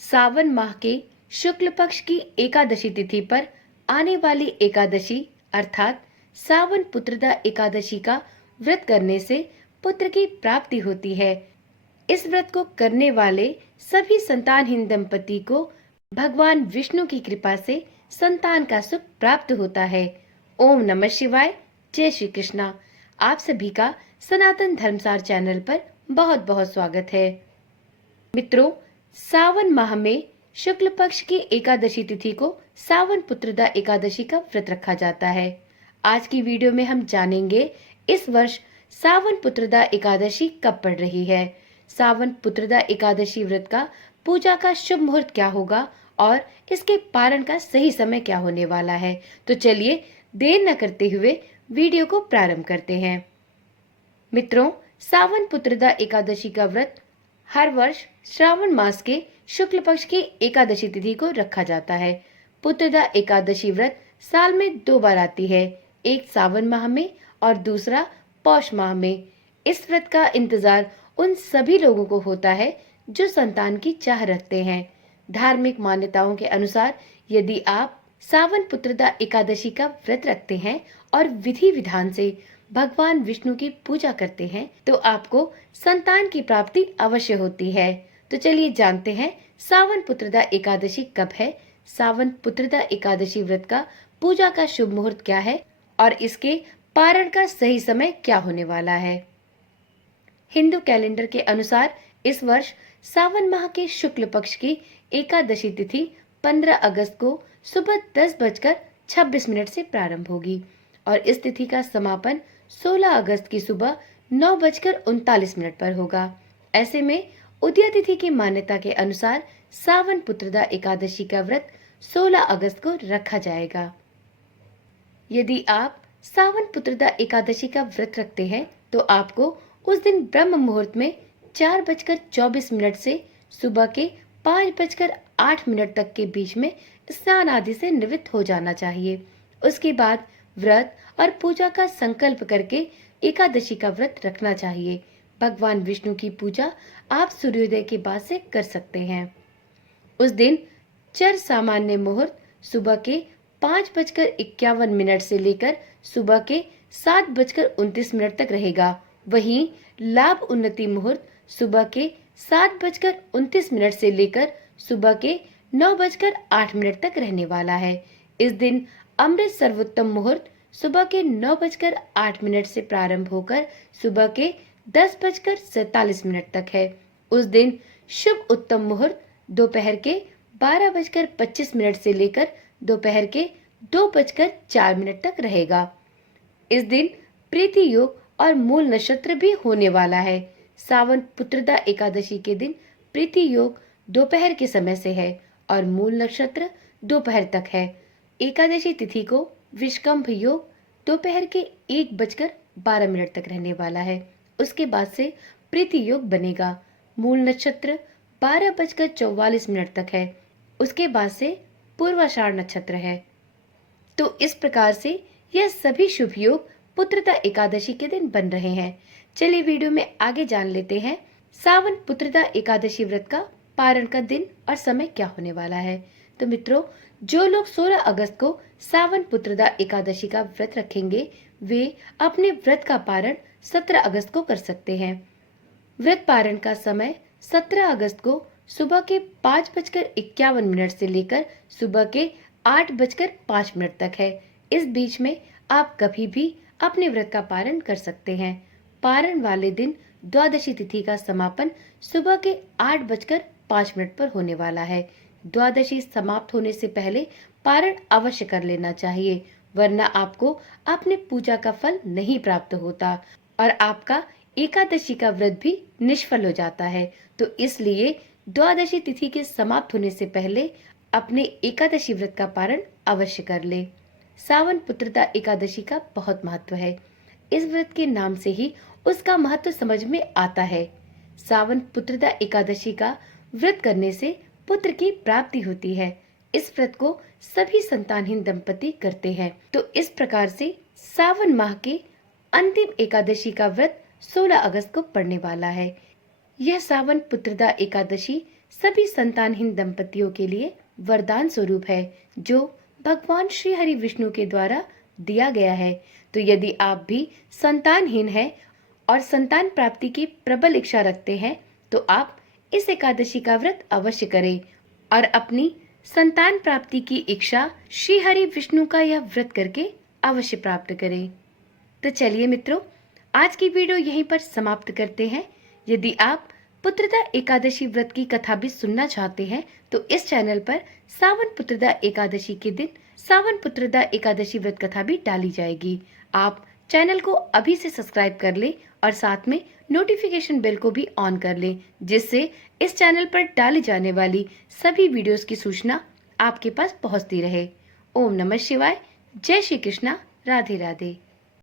सावन माह के शुक्ल पक्ष की एकादशी तिथि पर आने वाली एकादशी अर्थात सावन पुत्रदा एकादशी का व्रत करने से पुत्र की प्राप्ति होती है। इस व्रत को करने वाले सभी संतानहीन दंपति को भगवान विष्णु की कृपा से संतान का सुख प्राप्त होता है। ओम नमः शिवाय। जय श्री कृष्णा। आप सभी का सनातन धर्मसार चैनल पर बहुत बहुत स्वागत है। मित्रों, सावन माह में शुक्ल पक्ष की एकादशी तिथि को सावन पुत्रदा एकादशी का व्रत रखा जाता है। आज की वीडियो में हम जानेंगे इस वर्ष सावन पुत्रदा एकादशी कब पड़ रही है, सावन पुत्रदा एकादशी व्रत का पूजा का शुभ मुहूर्त क्या होगा और इसके पारण का सही समय क्या होने वाला है। तो चलिए देर न करते हुए वीडियो को प्रारंभ करते हैं। मित्रों, सावन पुत्रदा एकादशी का व्रत हर वर्ष श्रावण मास के शुक्ल पक्ष की एकादशी तिथि को रखा जाता है। पुत्रदा एकादशी व्रत साल में 2 बार आती है, एक सावन माह में और दूसरा पौष माह में। इस व्रत का इंतजार उन सभी लोगों को होता है जो संतान की चाह रखते हैं। धार्मिक मान्यताओं के अनुसार यदि आप सावन पुत्रदा एकादशी का व्रत रखते हैं और विधि विधान से भगवान विष्णु की पूजा करते हैं तो आपको संतान की प्राप्ति अवश्य होती है। तो चलिए जानते हैं सावन पुत्रदा एकादशी कब है, सावन पुत्रदा एकादशी व्रत का पूजा का शुभ मुहूर्त क्या है और इसके पारण का सही समय क्या होने वाला है। हिंदू कैलेंडर के अनुसार इस वर्ष सावन माह के शुक्ल पक्ष की एकादशी तिथि 15 अगस्त को सुबह 10:26 से प्रारंभ होगी और इस तिथि का समापन 16 अगस्त की सुबह 9:39 पर होगा। ऐसे में उदया तिथि की मान्यता के अनुसार सावन पुत्रदा एकादशी का व्रत 16 अगस्त को रखा जाएगा। यदि आप सावन पुत्रदा एकादशी का व्रत रखते हैं तो आपको उस दिन ब्रह्म मुहूर्त में 4:24 से सुबह के 5:08 तक के बीच में स्नान आदि से निवृत्त हो जाना चाहिए। उसके बाद व्रत और पूजा का संकल्प करके एकादशी का व्रत रखना चाहिए। भगवान विष्णु की पूजा आप सूर्योदय के बाद से कर सकते हैं। उस दिन चर सामान्य मुहूर्त सुबह के 5:51 से लेकर सुबह के 7:29 तक रहेगा। वहीं लाभ उन्नति मुहूर्त सुबह के 7:29 से लेकर सुबह के 9:08 तक रहने वाला है। इस दिन अमृत सर्वोत्तम मुहूर्त सुबह के 9:08 से प्रारंभ होकर सुबह के 10:47 तक है। उस दिन शुभ उत्तम मुहूर्त दोपहर के 12:25 से लेकर दोपहर के 2:04 तक रहेगा। इस दिन प्रीति योग और मूल नक्षत्र भी होने वाला है। सावन पुत्रदा एकादशी के दिन प्रीति योग दोपहर के समय से है और मूल नक्षत्र दोपहर तक है। एकादशी तिथि को विषकंभ योग दोपहर के 1:12 तक रहने वाला है। उसके बाद से प्रीति योग बनेगा। मूल नक्षत्र 12:44 तक है। उसके बाद से पूर्वाषाढ़ नक्षत्र है। तो इस प्रकार से यह सभी शुभ योग पुत्रदा एकादशी के दिन बन रहे हैं। चलिए वीडियो में आगे जान लेते हैं सावन पुत्रदा एकादशी व्रत का पारण का दिन और समय क्या होने वाला है। तो मित्रों, जो लोग 16 अगस्त को सावन पुत्रदा एकादशी का व्रत रखेंगे वे अपने व्रत का पारण 17 अगस्त को कर सकते हैं। व्रत पारण का समय 17 अगस्त को सुबह के 5:51 से लेकर सुबह के 8:05 तक है। इस बीच में आप कभी भी अपने व्रत का पारण कर सकते हैं। पारण वाले दिन द्वादशी तिथि का समापन सुबह के 8:05 पर होने वाला है। द्वादशी समाप्त होने से पहले पारण अवश्य कर लेना चाहिए, वरना आपको अपने पूजा का फल नहीं प्राप्त होता और आपका एकादशी का व्रत भी निष्फल हो जाता है। तो इसलिए द्वादशी तिथि के समाप्त होने से पहले अपने एकादशी व्रत का पारण अवश्य कर ले। सावन पुत्रदा एकादशी का बहुत महत्व है। इस व्रत के नाम से ही उसका महत्व समझ में आता है। सावन पुत्रदा एकादशी का व्रत करने से पुत्र की प्राप्ति होती है। इस व्रत को सभी संतानहीन दंपति करते हैं। तो इस प्रकार से सावन माह के अंतिम एकादशी का व्रत 16 अगस्त को पड़ने वाला है। यह सावन पुत्रदा एकादशी सभी संतानहीन दंपतियों के लिए वरदान स्वरूप है, जो भगवान श्री हरि विष्णु के द्वारा दिया गया है। तो यदि आप भी संतानहीन हैं और संतान प्राप्ति की प्रबल इच्छा रखते हैं, तो आप इस एकादशी का व्रत अवश्य करें और अपनी संतान प्राप्ति की इच्छा श्री हरि विष्णु का यह व्रत करके अवश्य प्राप्त करें। तो चलिए मित्रों, आज की वीडियो यहीं पर समाप्त करते हैं। यदि आप पुत्रदा एकादशी व्रत की कथा भी सुनना चाहते हैं, तो इस चैनल पर सावन पुत्रदा एकादशी के दिन सावन पुत्रदा एकादशी व्रत कथा भी डाली जाएगी। आप चैनल को अभी से सब्सक्राइब कर लें और साथ में नोटिफिकेशन बेल को भी ऑन कर लें, जिससे इस चैनल पर डाली जाने वाली सभी वीडियोस की सूचना आपके पास पहुंचती रहे। ओम नमः शिवाय। जय श्री कृष्णा। राधे राधे।